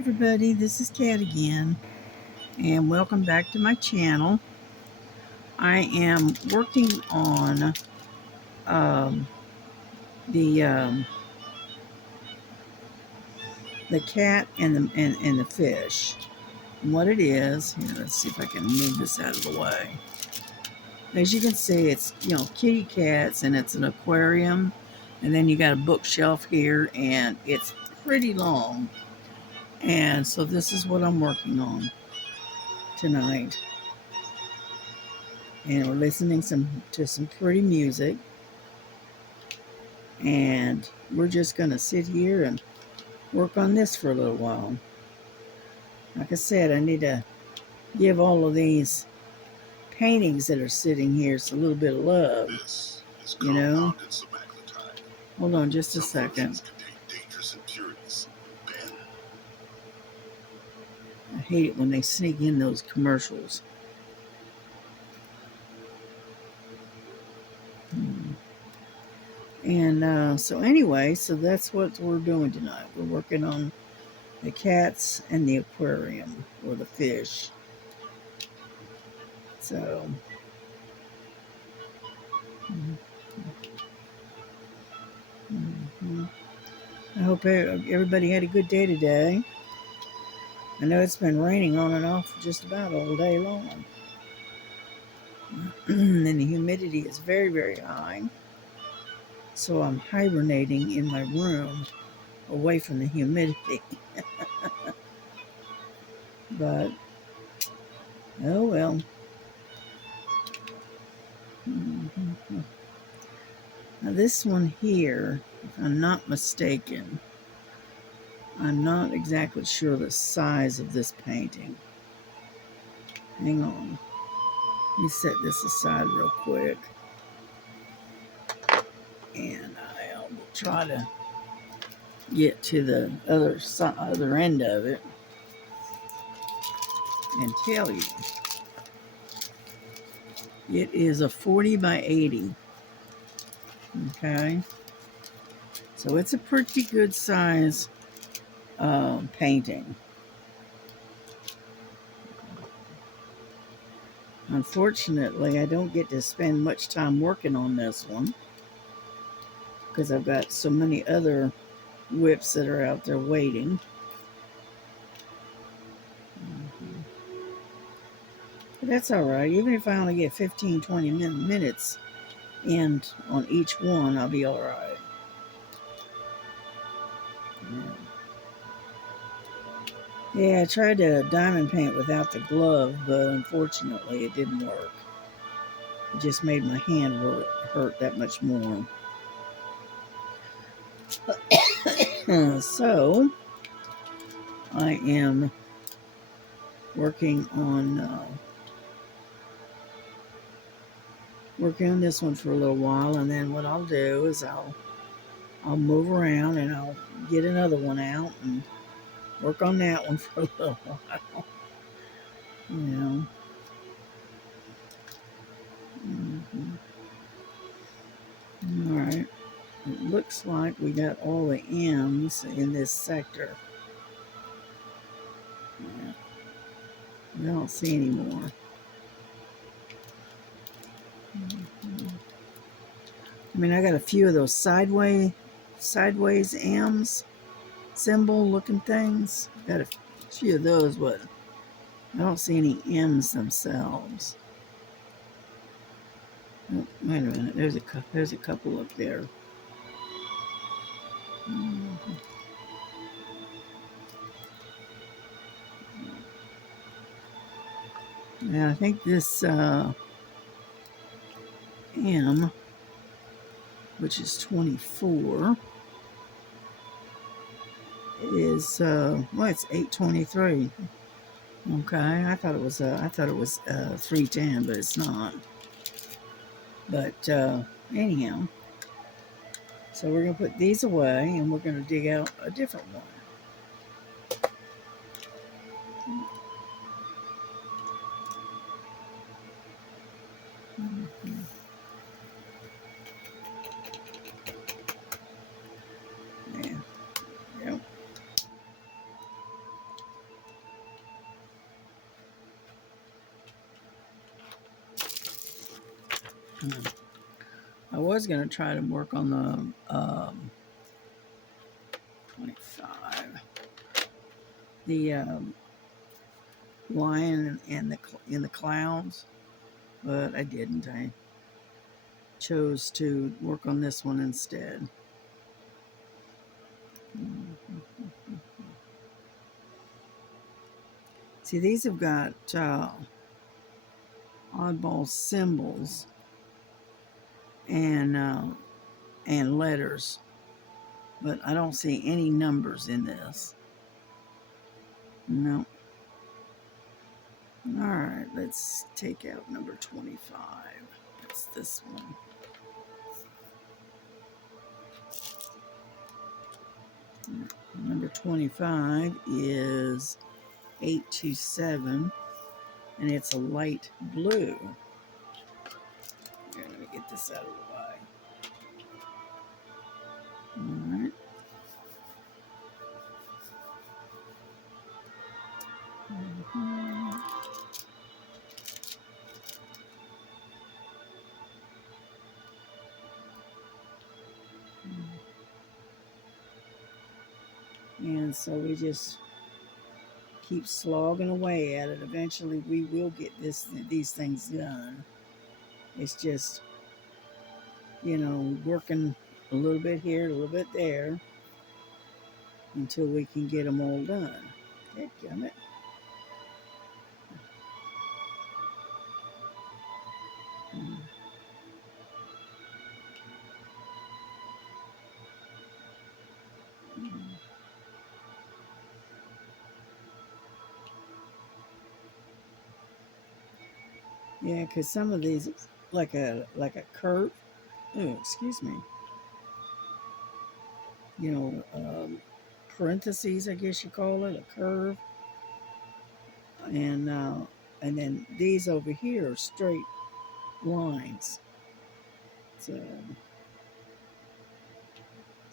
Everybody, this is Kat again, and welcome back to my channel. I am working on um, the um, the cat and the fish. And what it is, here, let's see if I can move this out of the way. As you can see, it's kitty cats, and it's an aquarium, and then you got a bookshelf here, and it's pretty long. And so this is what I'm working on tonight. And we're listening to some pretty music, and we're just gonna sit here and work on this for a little while. Like I said, I need to give all of these paintings that are sitting here a little bit of love, you know. Hold on just a second. I hate it when they sneak in those commercials. And so anyway, so that's what we're doing tonight. We're working on the cats and the aquarium, or the fish. So I hope everybody had a good day today. I know it's been raining on and off just about all day long. And the humidity is very, very high. So I'm hibernating in my room away from the humidity. But, oh well. Now this one here, if I'm not mistaken, I'm not exactly sure the size of this painting. Hang on. Let me set this aside real quick. And I will try to get to the other end of it and tell you. It is a 40 by 80. Okay. So it's a pretty good size painting. Unfortunately, I don't get to spend much time working on this one because I've got so many other whips that are out there waiting. But that's all right. Even if I only get 15-20 minutes in on each one, I'll be all right. Yeah, I tried to diamond paint without the glove, but unfortunately it didn't work. It just made my hand hurt that much more. So, I am working on this one for a little while, and then what I'll do is I'll move around and I'll get another one out and work on that one for a little while. You know. All right. It looks like we got all the M's in this sector. Yeah. I don't see any more. I mean, I got a few of those sideways M's symbol looking things. Got a few of those, but I don't see any M's themselves. Oh, wait a minute. There's a couple up there. Yeah, I think this M, which is 24, is well, it's 823. Okay, I thought it was 310, but it's not. But anyhow, so we're gonna put these away, and we're gonna dig out a different one. Yeah. Yep. I was going to try to work on the 25, the lion and in the clouds, but I didn't. I chose to work on this one instead. See, these have got oddball symbols and letters, but I don't see any numbers in this. No. All right, let's take out number 25. That's this one. Number 25 is 827, and it's a light blue. Here, let me get this out of the way. All right. And so we just keep slogging away at it. Eventually, we will get these things done. It's just, working a little bit here, a little bit there, until we can get them all done. Dadgummit. Yeah, because some of these, like a curve. Oh, excuse me. Parentheses, I guess you call it, a curve, and then these over here are straight lines. So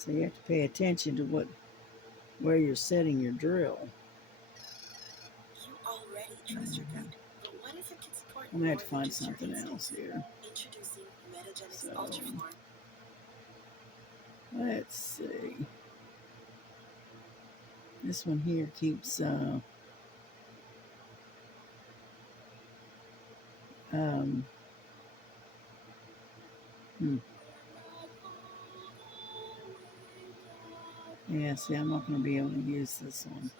you have to pay attention to where you're setting your drill. You already trust your gut, but what if it can support I'm gonna have to find something else here. Introducing Metagenics Ultraform. Let's see. This one here keeps yeah, see, I'm not going to be able to use this one.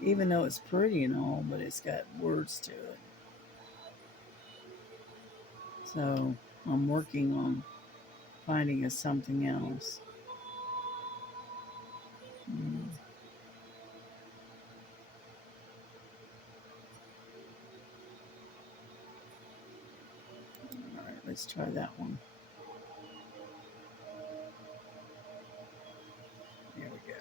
Even though it's pretty and all, but it's got words to it. So I'm working on finding us something else. All right, let's try that one. There we go.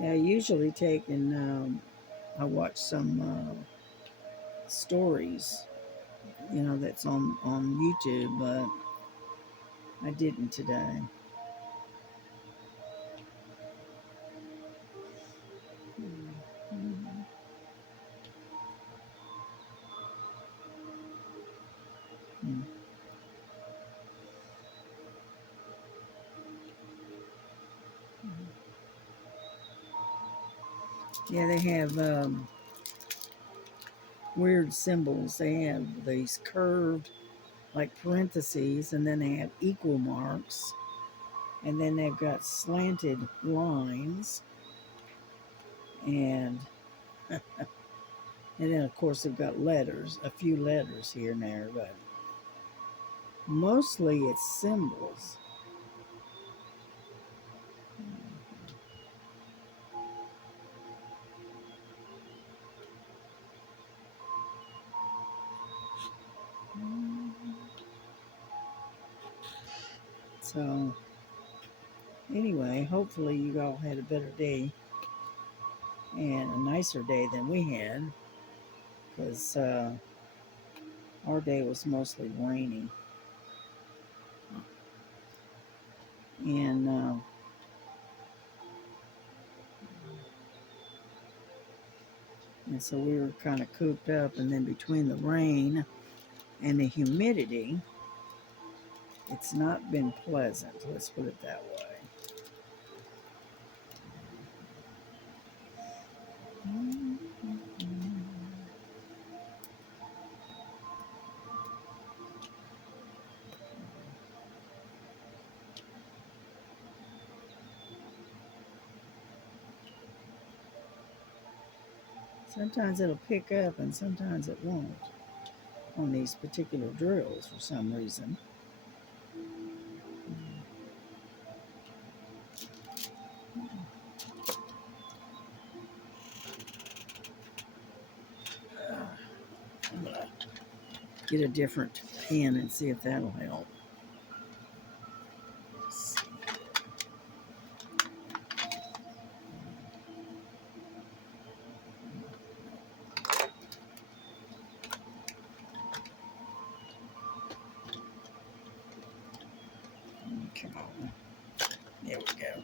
Yeah, I usually take and I watch some stories, that's on YouTube, but I didn't today. Yeah, they have weird symbols. They have these curved, like parentheses, and then they have equal marks, and then they've got slanted lines, and then of course they've got letters, a few letters here and there, but mostly it's symbols. So anyway, hopefully you all had a better day and a nicer day than we had, because our day was mostly rainy. And and so we were kind of cooped up, and then between the rain and the humidity, it's not been pleasant. Let's put it that way. Sometimes it'll pick up and sometimes it won't on these particular drills for some reason. I'm gonna get a different pen and see if that'll help. Come on. There we go.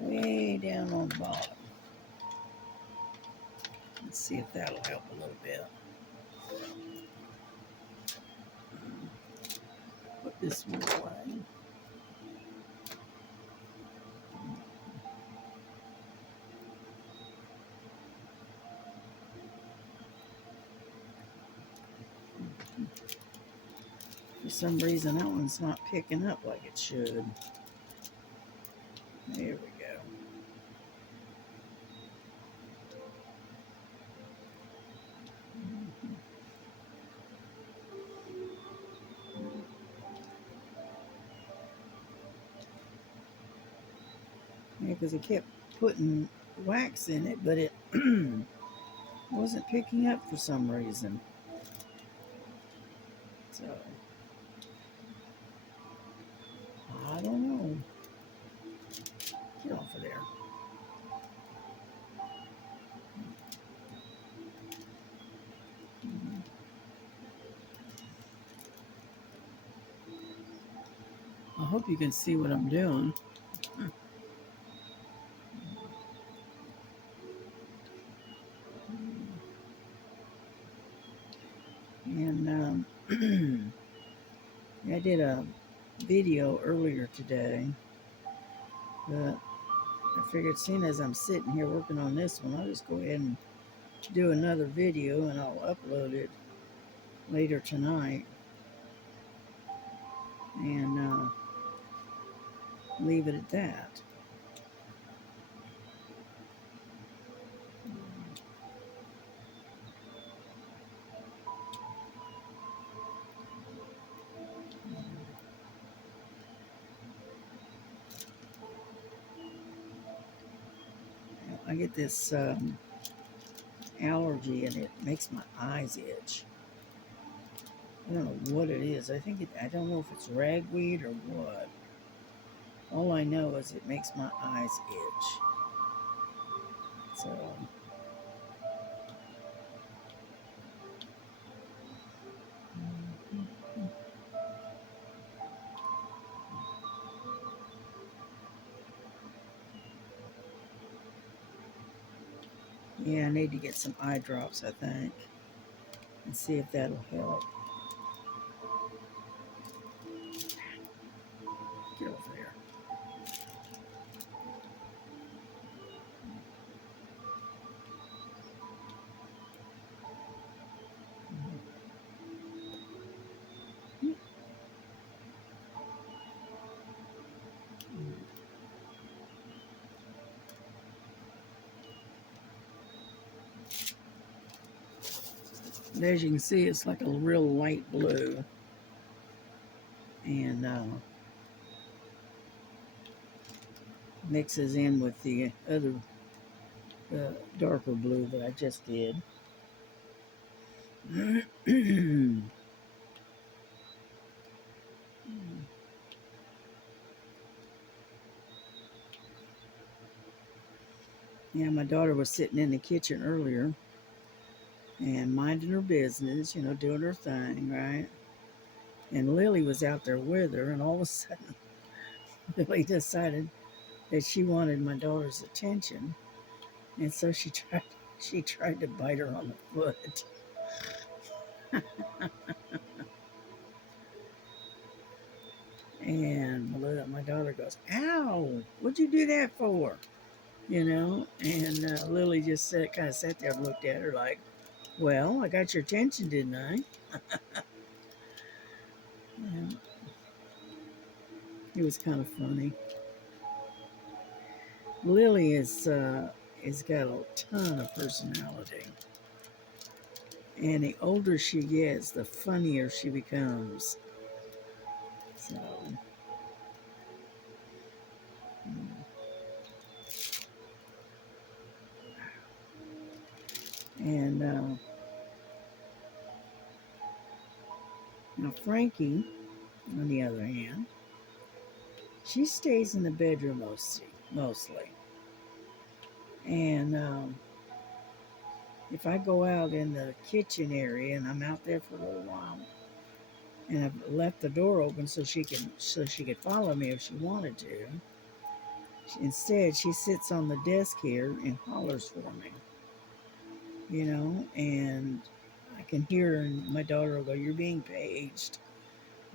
Way down on the bottom. Let's see if that'll help a little bit. Put this one away. For some reason, that one's not picking up like it should. There we go. Yeah, because I kept putting wax in it, but it wasn't picking up for some reason. So, I don't know. Get off of there. I hope you can see what I'm doing. And I did a video earlier today, but I figured seeing as I'm sitting here working on this one, I'll just go ahead and do another video and I'll upload it later tonight and leave it at that. I get this allergy and it makes my eyes itch. I don't know what it is. I don't know if it's ragweed or what. All I know is it makes my eyes itch. So, yeah, I need to get some eye drops, I think, and see if that'll help. Get over there. But as you can see, it's like a real light blue. And mixes in with the other darker blue that I just did. Yeah, my daughter was sitting in the kitchen earlier and minding her business, doing her thing, right? And Lily was out there with her, and all of a sudden, Lily decided that she wanted my daughter's attention, and so she tried to bite her on the foot. And my daughter goes, "Ow! What'd you do that for?" And Lily just kind of sat there and looked at her like, "Well, I got your attention, didn't I?" Yeah, it was kind of funny. Lily is got a ton of personality, and the older she gets, the funnier she becomes. So, mm. And now Frankie, on the other hand, she stays in the bedroom mostly. And if I go out in the kitchen area and I'm out there for a little while, and I've left the door open so she could follow me if she wanted to. Instead, she sits on the desk here and hollers for me, and I can hear her, and my daughter will go, "You're being paged."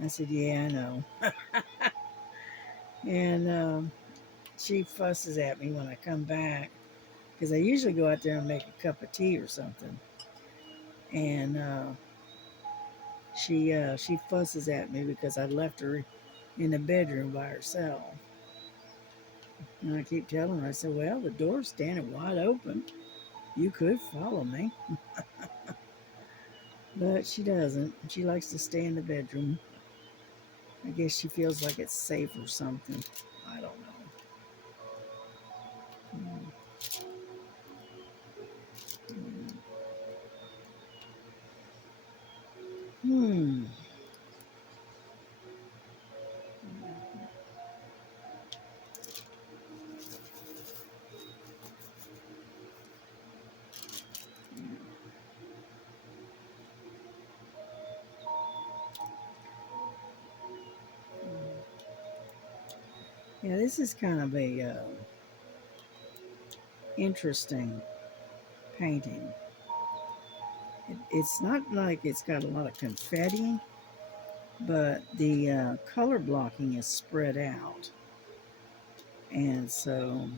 I said, "Yeah, I know." And she fusses at me when I come back because I usually go out there and make a cup of tea or something. And she fusses at me because I left her in the bedroom by herself. And I keep telling her, I said, "Well, the door's standing wide open. You could follow me." But she doesn't. She likes to stay in the bedroom. I guess she feels like it's safe or something. I don't know. Hmm. Yeah, this is kind of a interesting painting. It's not like it's got a lot of confetti, but the color blocking is spread out, and so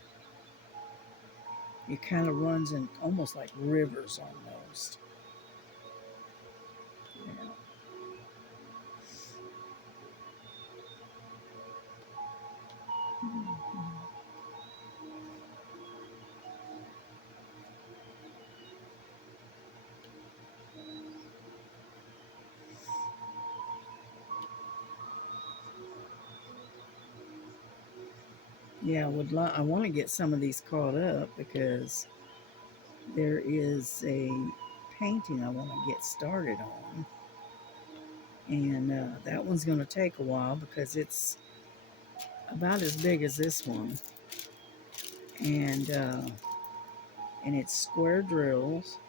it kind of runs in almost like rivers almost. Yeah. Yeah, I want to get some of these caught up because there is a painting I want to get started on, and that one's going to take a while because it's about as big as this one, and it's square drills,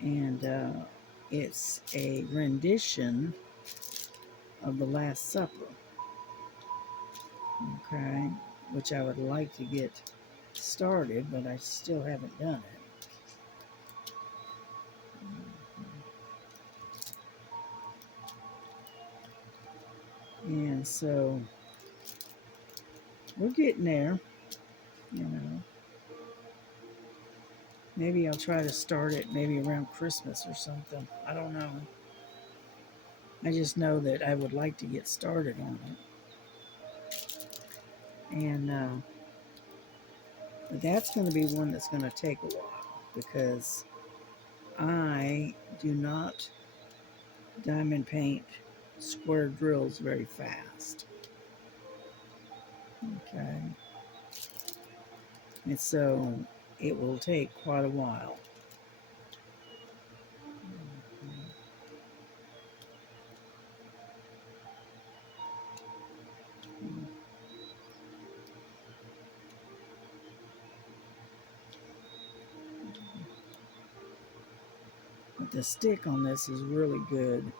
and it's a rendition of the Last Supper. Okay, which I would like to get started, but I still haven't done it. And so we're getting there, you know. Maybe I'll try to start it maybe around Christmas or something. I don't know. I just know that I would like to get started on it. And but that's going to be one that's going to take a while because I do not diamond paint square drills very fast. Okay. And so it will take quite a while. But the stick on this is really good.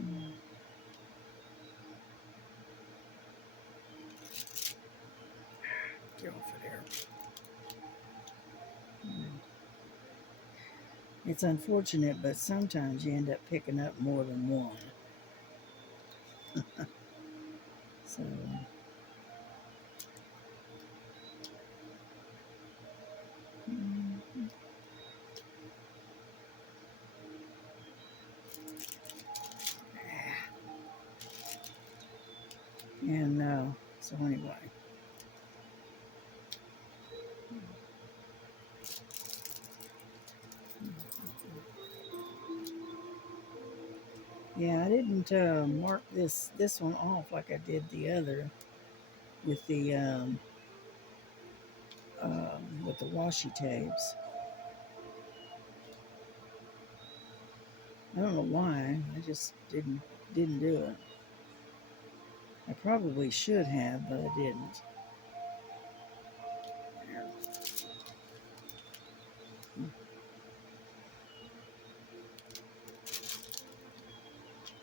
Mhm. Get off of there. It's unfortunate, but sometimes you end up picking up more than one. So, and so anyway. Yeah, I didn't mark this one off like I did the other with the washi tapes. I don't know why. I just didn't do it. I probably should have, but I didn't.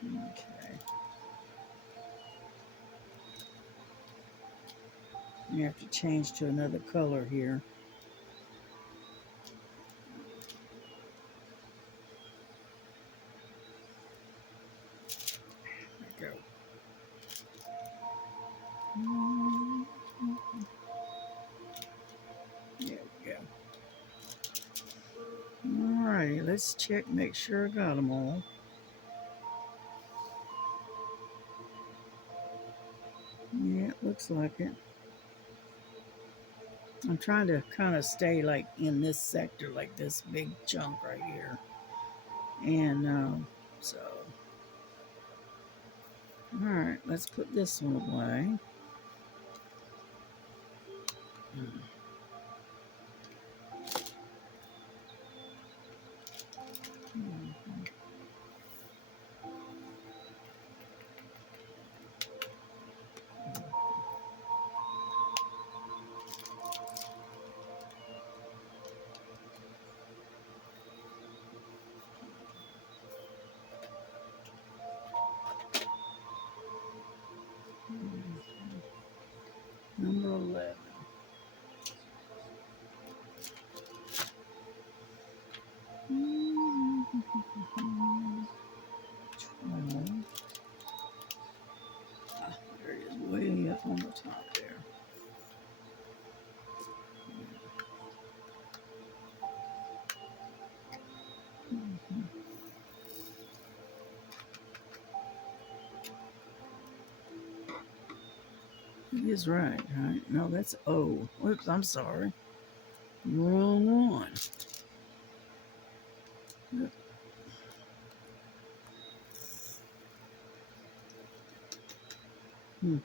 Okay. You have to change to another color here. There we go. There we go. Alrighty, let's check, make sure I got them all. Yeah, it looks like it. I'm trying to kind of stay like in this sector, like this big chunk right here. And so, all right, let's put this one away. Number 11. There it is, way up on the top there. It is right? No, that's O. Whoops, I'm sorry. Wrong one. Hmm.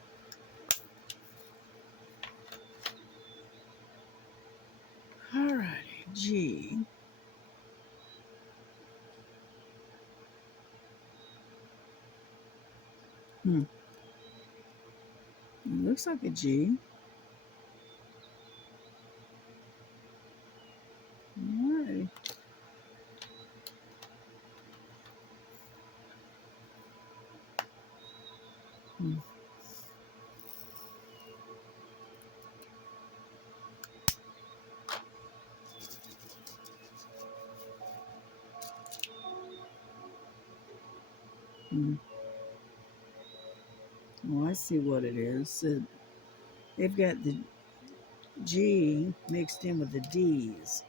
Alrighty, G. Hmm. It looks like a G. Alrighty. Hmm. Hmm. Oh, I see what it is. So they've got the G mixed in with the D's.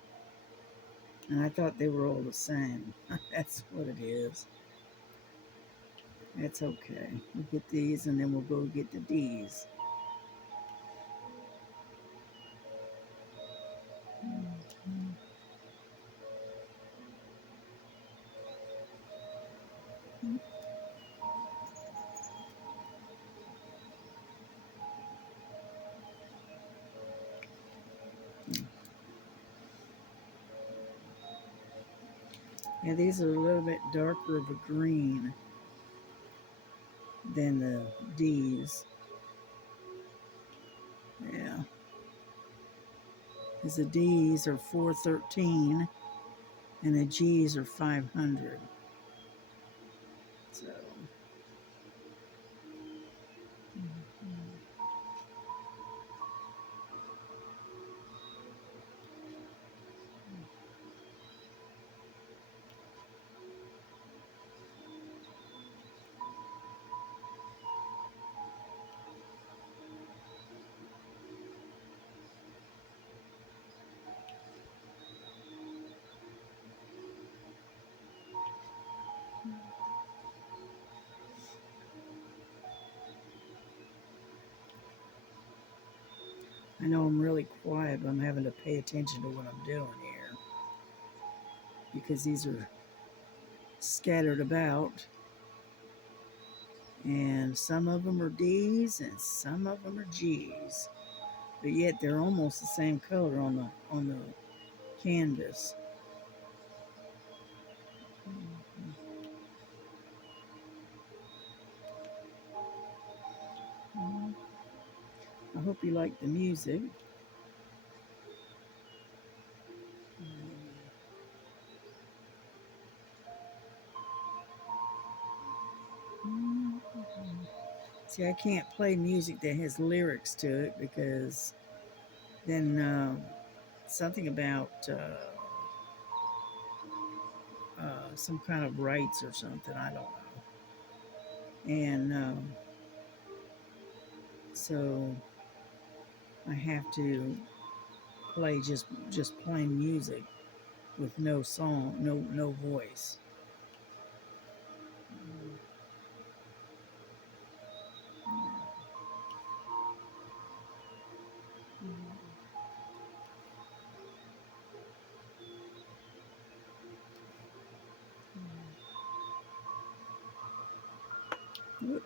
And I thought they were all the same. That's what it is. That's okay. We'll get these and then we'll go get the D's. Yeah, these are a little bit darker of a green. than the D's. Yeah. Because the D's are 413 and the G's are 500. So. I know I'm really quiet, but I'm having to pay attention to what I'm doing here because these are scattered about, and some of them are D's and some of them are G's, but yet they're almost the same color on the canvas. I hope you like the music. See, I can't play music that has lyrics to it because then something about some kind of rights or something. I don't know. And so I have to play just plain music with no song, no voice. Whoop.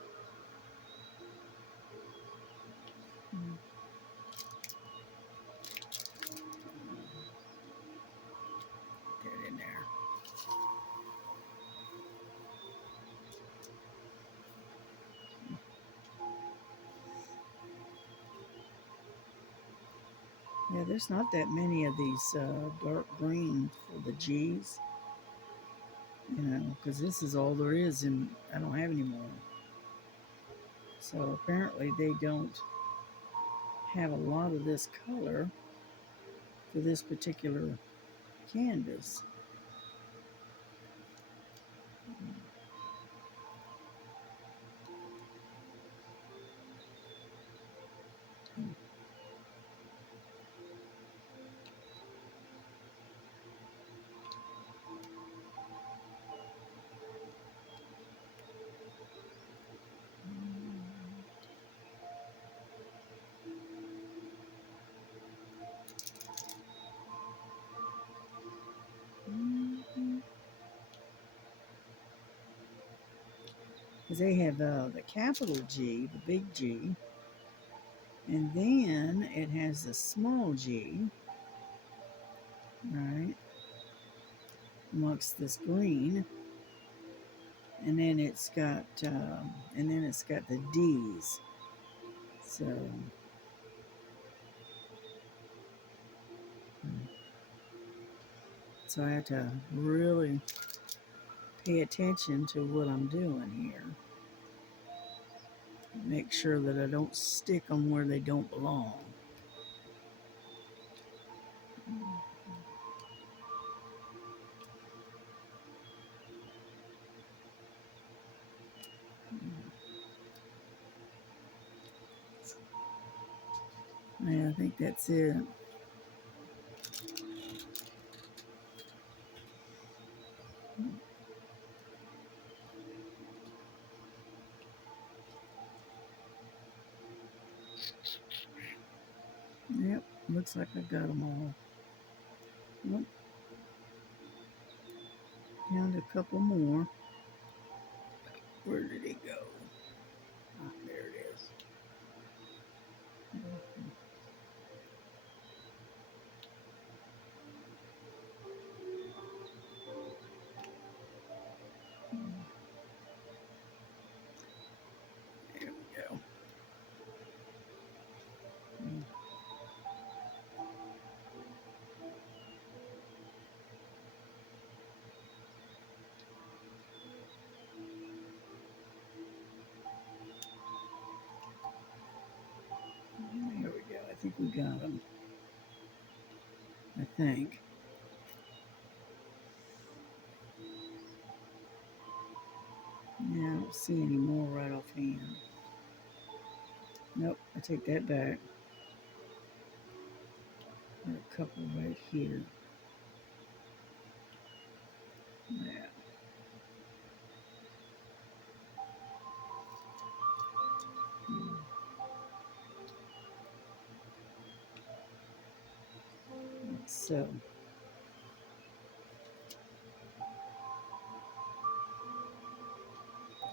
Get it in there. Yeah, there's not that many of these dark green for the G's, because this is all there is, and I don't have any more. So apparently they don't have a lot of this color for this particular canvas. Because they have the capital G, the big G, and then it has the small G, right, amongst this green, and then it's got the D's. So I have to really pay attention to what I'm doing here. Make sure that I don't stick them where they don't belong. Yeah, I think that's it. Yep, looks like I got them all. Nope, down to a couple more. Where did he go? Ah, there it is. think we got them. I think. Yeah, I don't see any more right offhand. Nope, I take that back. There are a couple right here. Yeah. So,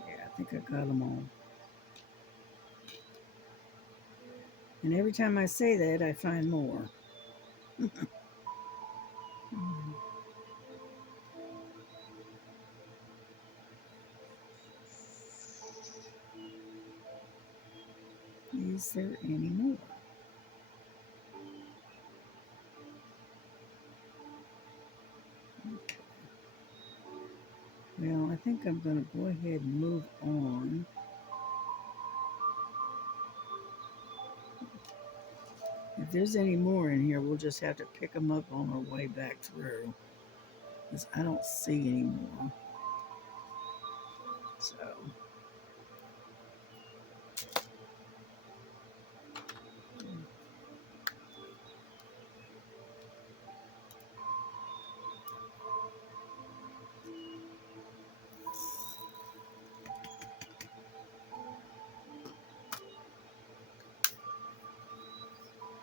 yeah, I think I got them all. And every time I say that, I find more. Is there any more? Okay. Well, I think I'm going to go ahead and move on. If there's any more in here, we'll just have to pick them up on our way back through. Because I don't see any more. So,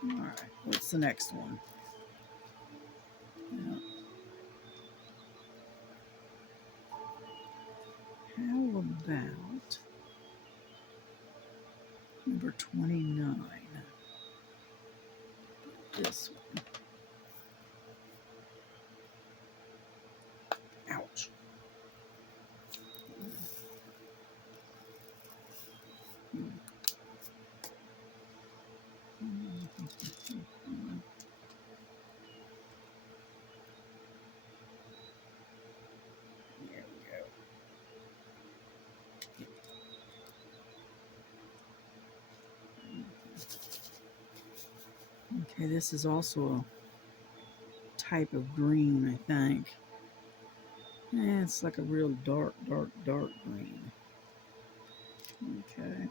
all right. What's the next one? Yeah. How about number 29? This one. Ouch. There we go. Okay, this is also a type of green, I think. Yeah, it's like a real dark green. Okay.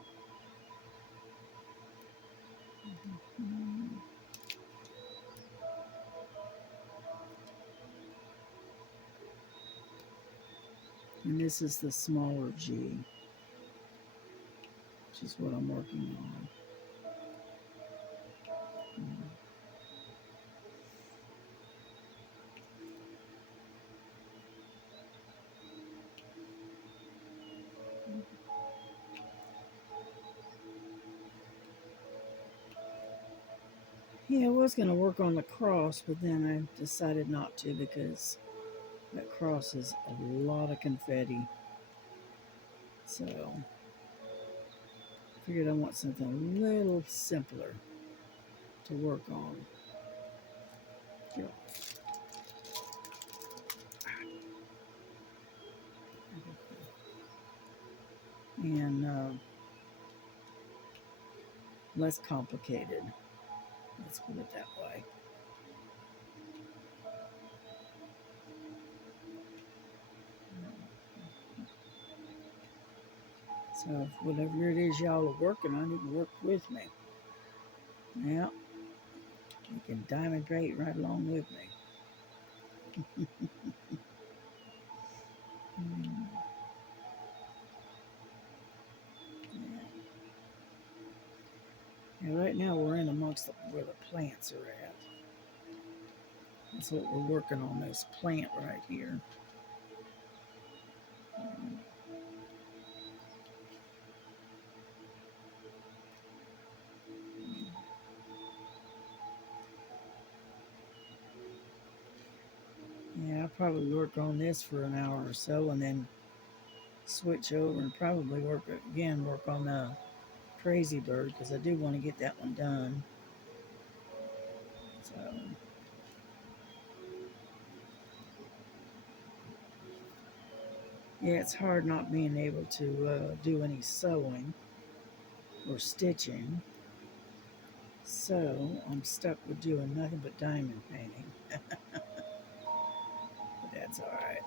And this is the smaller G, which is what I'm working on. Yeah, I was going to work on the cross, but then I decided not to because that cross is a lot of confetti. So, figured I want something a little simpler to work on. Yeah. And less complicated. Let's put it that way. So, whatever it is y'all are working on, you can work with me. Yeah, you can diamond paint right along with me. And right now we're in amongst where the plants are at. That's what we're working on, this plant right here. Yeah, I'll probably work on this for an hour or so and then switch over and probably work on the Crazy Bird because I do want to get that one done. So, yeah, it's hard not being able to do any sewing or stitching. So I'm stuck with doing nothing but diamond painting. But that's all right.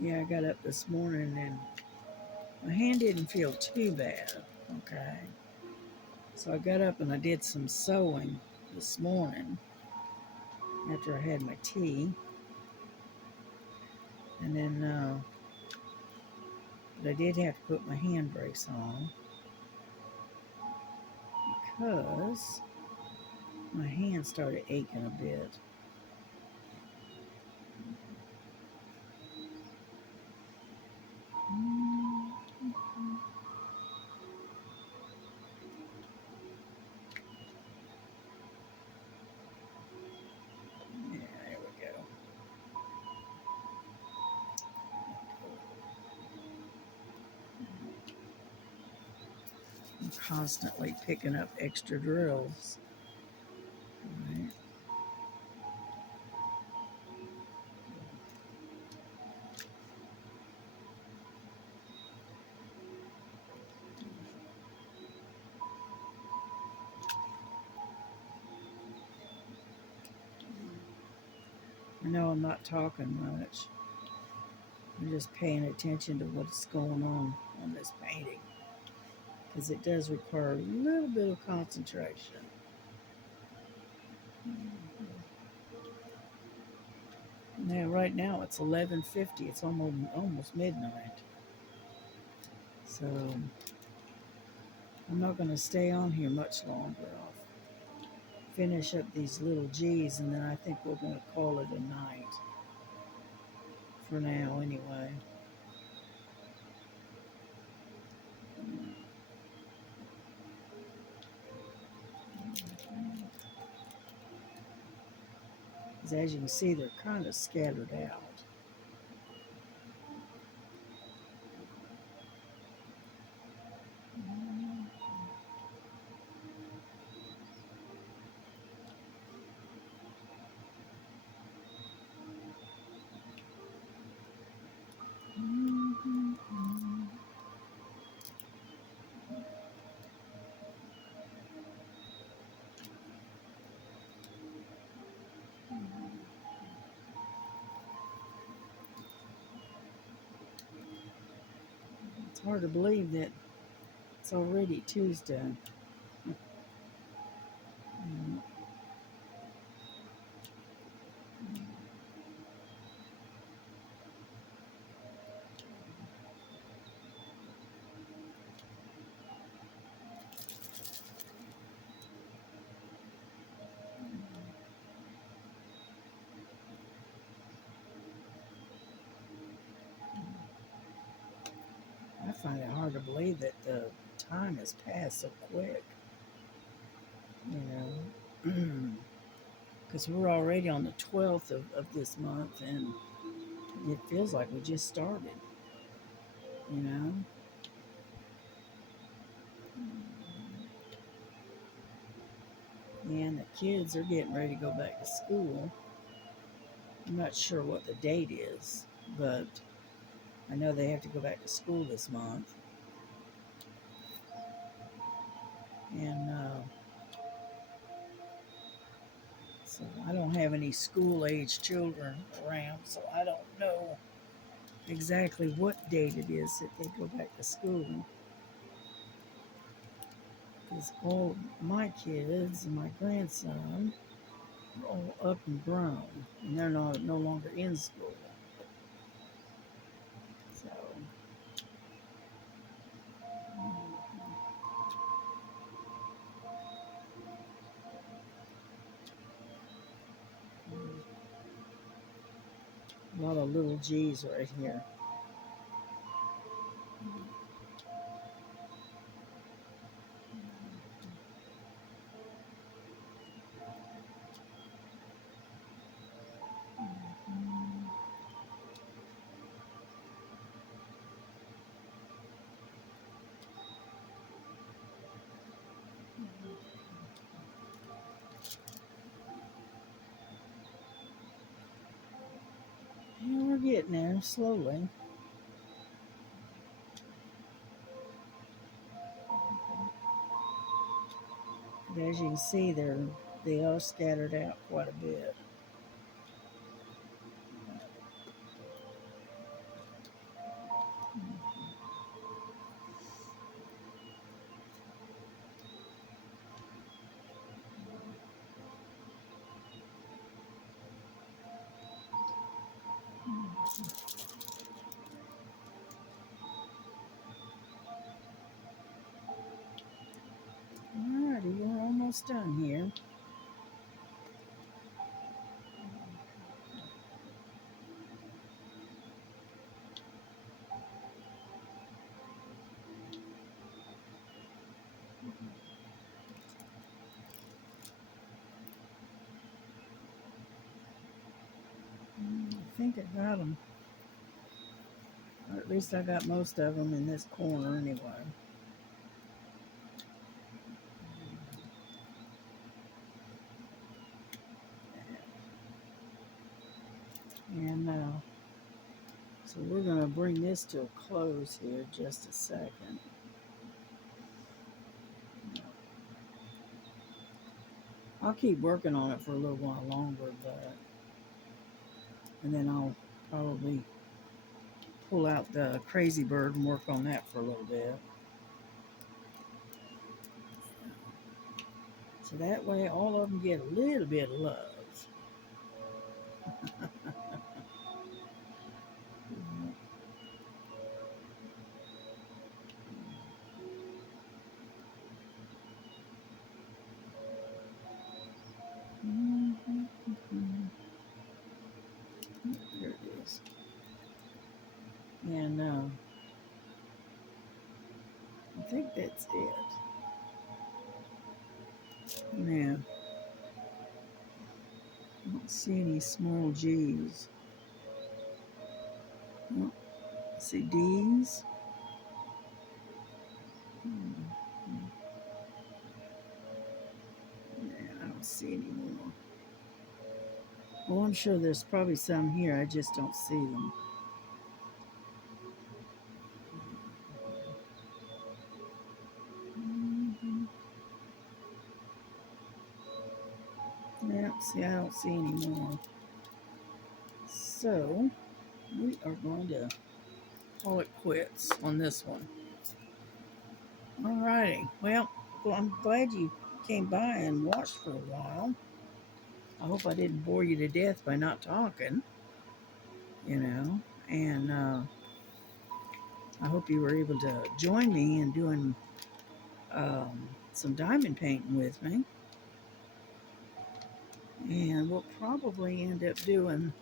Yeah, I got up this morning and my hand didn't feel too bad. Okay. So I got up and I did some sewing this morning after I had my tea. And then, but I did have to put my hand brace on because my hand started aching a bit. Yeah, there we go. I'm constantly picking up extra drills. All right. I know I'm not talking much. I'm just paying attention to what's going on this painting because it does require a little bit of concentration. Now, right now it's 11:50. It's almost midnight. So I'm not going to stay on here much longer. I'll finish up these little G's and then I think we're going to call it a night for now, anyway. Because as you can see, they're kind of scattered out. It's hard to believe that it's already Tuesday. I find it hard to believe that the time has passed so quick, you know, because we're already on the 12th of this month and it feels like we just started, you know. And the kids are getting ready to go back to school. I'm not sure what the date is, but I know they have to go back to school this month. And so I don't have any school age children around, so I don't know exactly what date it is that they go back to school. Because all my kids and my grandson are all up and grown, and they're no longer in school. So a lot of little G's right here. getting there slowly. But as you can see, they are scattered out quite a bit. Alrighty, we're almost done here. I think I got them. Or at least I got most of them in this corner anyway. And so we're going to bring this to a close here just a second. I'll keep working on it for a little while longer, and then I'll probably pull out the crazy bird and work on that for a little bit. So that way all of them get a little bit of love. There it is. And I think that's it. Now, I don't see any small G's. Oh, see D's. Yeah, I don't see any more. Well, I'm sure there's probably some here. I just don't see them. Yeah, see, I don't see any more. So, we are going to call it quits on this one. Alrighty. Well, I'm glad you came by and watched for a while. I hope I didn't bore you to death by not talking, and I hope you were able to join me in doing some diamond painting with me. And we'll probably end up doing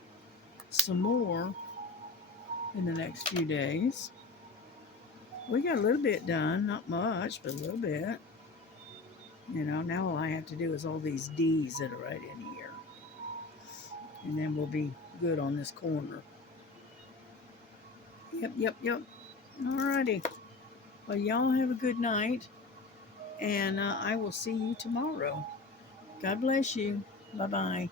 some more in the next few days. We got a little bit done, not much, but a little bit. Now all I have to do is all these D's that are right in here. And then we'll be good on this corner. Yep. Alrighty. Well, y'all have a good night. And I will see you tomorrow. God bless you. Bye-bye.